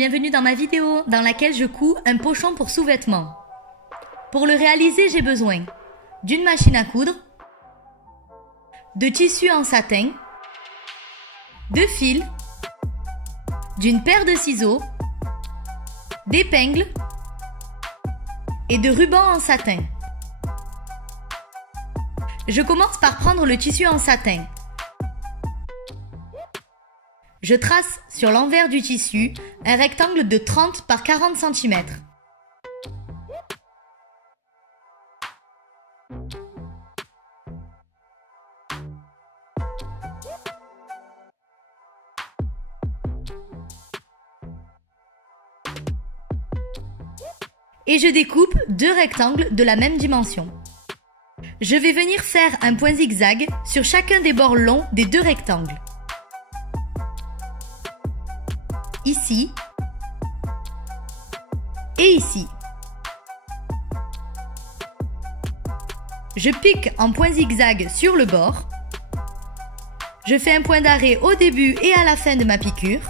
bienvenue dans ma vidéo dans laquelle je couds un pochon pour sous-vêtements. Pour le réaliser, j'ai besoin d'une machine à coudre, de tissu en satin, de fil, d'une paire de ciseaux, d'épingles et de ruban en satin. Je commence par prendre le tissu en satin. Je trace sur l'envers du tissu un rectangle de 30 par 40 cm. Et je découpe deux rectangles de la même dimension. Je vais venir faire un point zigzag sur chacun des bords longs des deux rectangles. Ici et ici. Je pique en point zigzag sur le bord. Je fais un point d'arrêt au début et à la fin de ma piqûre.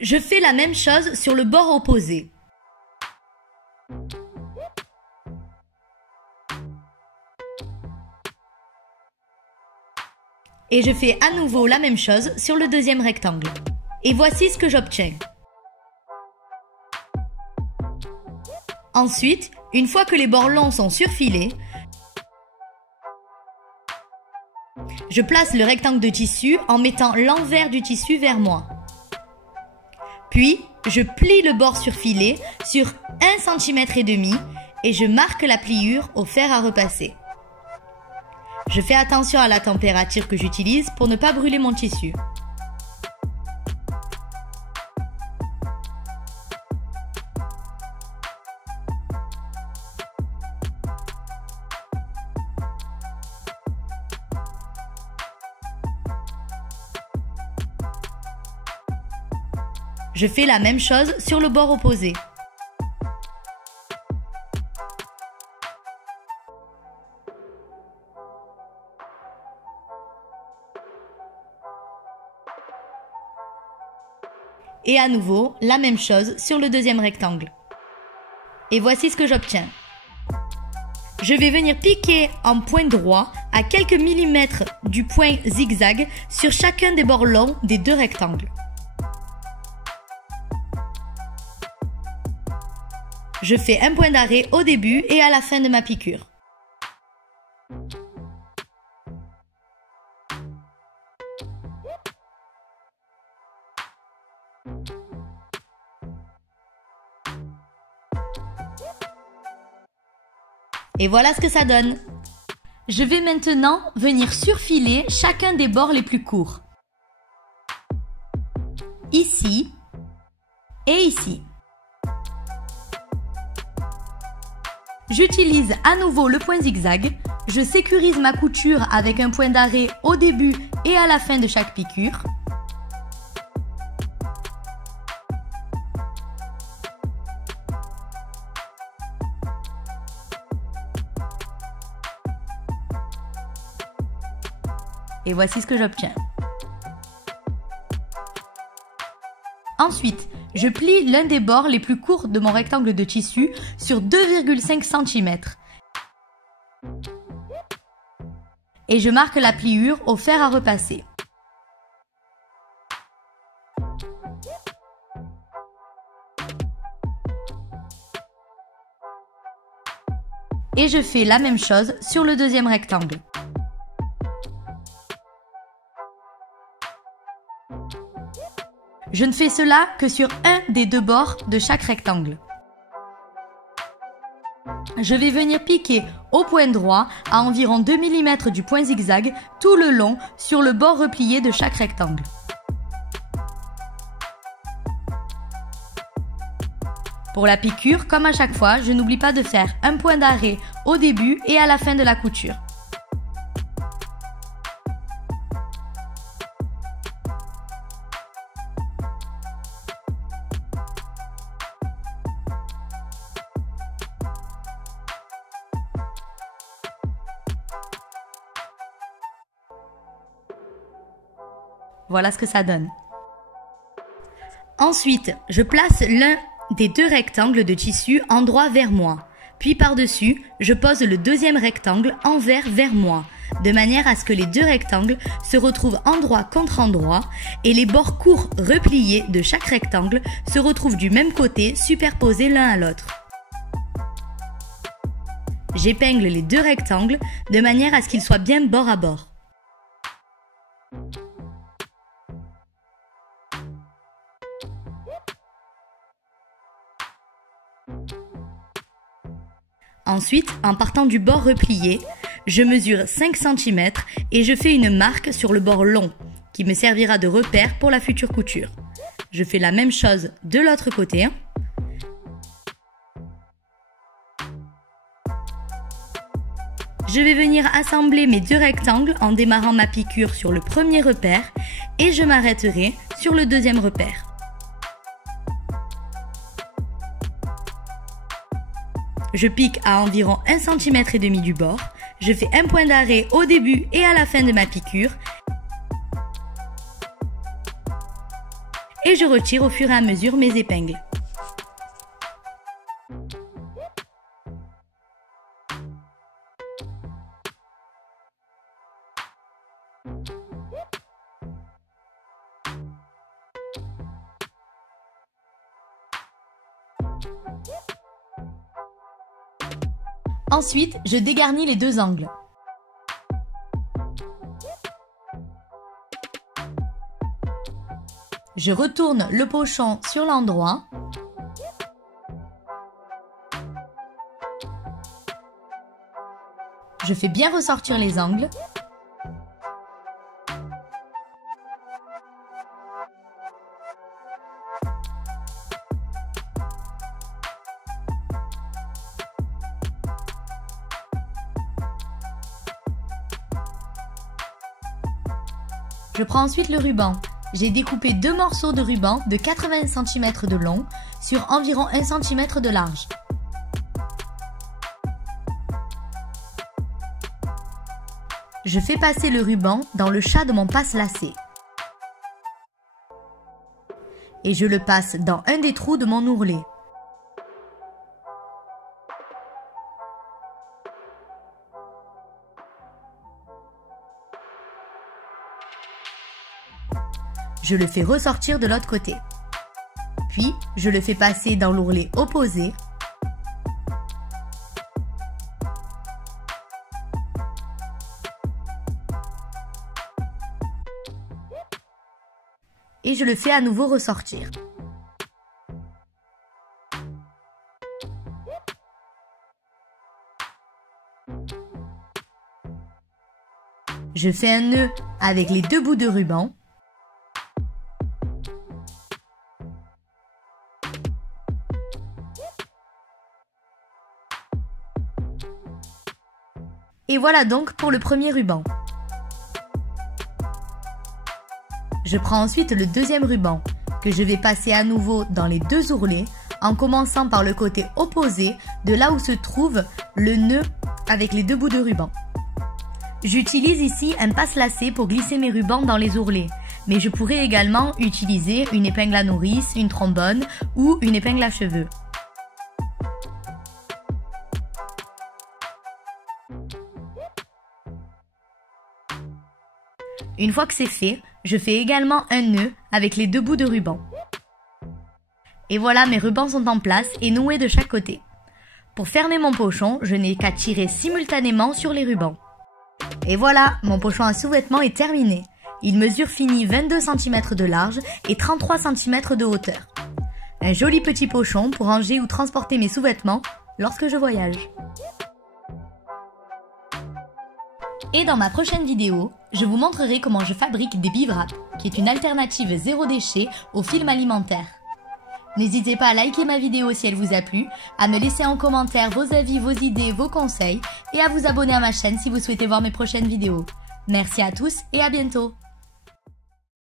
Je fais la même chose sur le bord opposé. Et je fais à nouveau la même chose sur le deuxième rectangle. Et voici ce que j'obtiens. Ensuite, une fois que les bords longs sont surfilés, je place le rectangle de tissu en mettant l'envers du tissu vers moi. Puis, je plie le bord surfilé sur 1,5 cm et je marque la pliure au fer à repasser. Je fais attention à la température que j'utilise pour ne pas brûler mon tissu. Je fais la même chose sur le bord opposé. Et à nouveau, la même chose sur le deuxième rectangle. Et voici ce que j'obtiens. Je vais venir piquer en point droit à quelques millimètres du point zigzag sur chacun des bords longs des deux rectangles. Je fais un point d'arrêt au début et à la fin de ma piqûre. Et voilà ce que ça donne. Je vais maintenant venir surfiler chacun des bords les plus courts. Ici et ici. J'utilise à nouveau le point zigzag. Je sécurise ma couture avec un point d'arrêt au début et à la fin de chaque piqûre. Et voici ce que j'obtiens. Ensuite, je plie l'un des bords les plus courts de mon rectangle de tissu sur 2,5 cm. Et je marque la pliure au fer à repasser. Et je fais la même chose sur le deuxième rectangle. Je ne fais cela que sur un des deux bords de chaque rectangle. Je vais venir piquer au point droit à environ 2 mm du point zigzag tout le long sur le bord replié de chaque rectangle. Pour la piqûre, comme à chaque fois, je n'oublie pas de faire un point d'arrêt au début et à la fin de la couture. Voilà ce que ça donne. Ensuite, je place l'un des deux rectangles de tissu endroit vers moi. Puis par-dessus, je pose le deuxième rectangle envers vers moi, de manière à ce que les deux rectangles se retrouvent endroit contre endroit et les bords courts repliés de chaque rectangle se retrouvent du même côté, superposés l'un à l'autre. J'épingle les deux rectangles de manière à ce qu'ils soient bien bord à bord. Ensuite, en partant du bord replié, je mesure 5 cm et je fais une marque sur le bord long qui me servira de repère pour la future couture. Je fais la même chose de l'autre côté. Je vais venir assembler mes deux rectangles en démarrant ma piqûre sur le premier repère et je m'arrêterai sur le deuxième repère. Je pique à environ 1,5 cm du bord, je fais un point d'arrêt au début et à la fin de ma piqûre et je retire au fur et à mesure mes épingles. Ensuite, je dégarnis les deux angles. Je retourne le pochon sur l'endroit. Je fais bien ressortir les angles. Je prends ensuite le ruban. J'ai découpé deux morceaux de ruban de 80 cm de long sur environ 1 cm de large. Je fais passer le ruban dans le chat de mon passe-lacet. Et je le passe dans un des trous de mon ourlet. Je le fais ressortir de l'autre côté. Puis, je le fais passer dans l'ourlet opposé. Et je le fais à nouveau ressortir. Je fais un nœud avec les deux bouts de ruban. Et voilà donc pour le premier ruban. Je prends ensuite le deuxième ruban, que je vais passer à nouveau dans les deux ourlets, en commençant par le côté opposé de là où se trouve le nœud avec les deux bouts de ruban. J'utilise ici un passe-lacet pour glisser mes rubans dans les ourlets, mais je pourrais également utiliser une épingle à nourrice, une trombone ou une épingle à cheveux. Une fois que c'est fait, je fais également un nœud avec les deux bouts de ruban. Et voilà, mes rubans sont en place et noués de chaque côté. Pour fermer mon pochon, je n'ai qu'à tirer simultanément sur les rubans. Et voilà, mon pochon à sous-vêtements est terminé. Il mesure fini 22 cm de large et 33 cm de hauteur. Un joli petit pochon pour ranger ou transporter mes sous-vêtements lorsque je voyage. Et dans ma prochaine vidéo, je vous montrerai comment je fabrique des bivraps, qui est une alternative zéro déchet au film alimentaire. N'hésitez pas à liker ma vidéo si elle vous a plu, à me laisser en commentaire vos avis, vos idées, vos conseils et à vous abonner à ma chaîne si vous souhaitez voir mes prochaines vidéos. Merci à tous et à bientôt.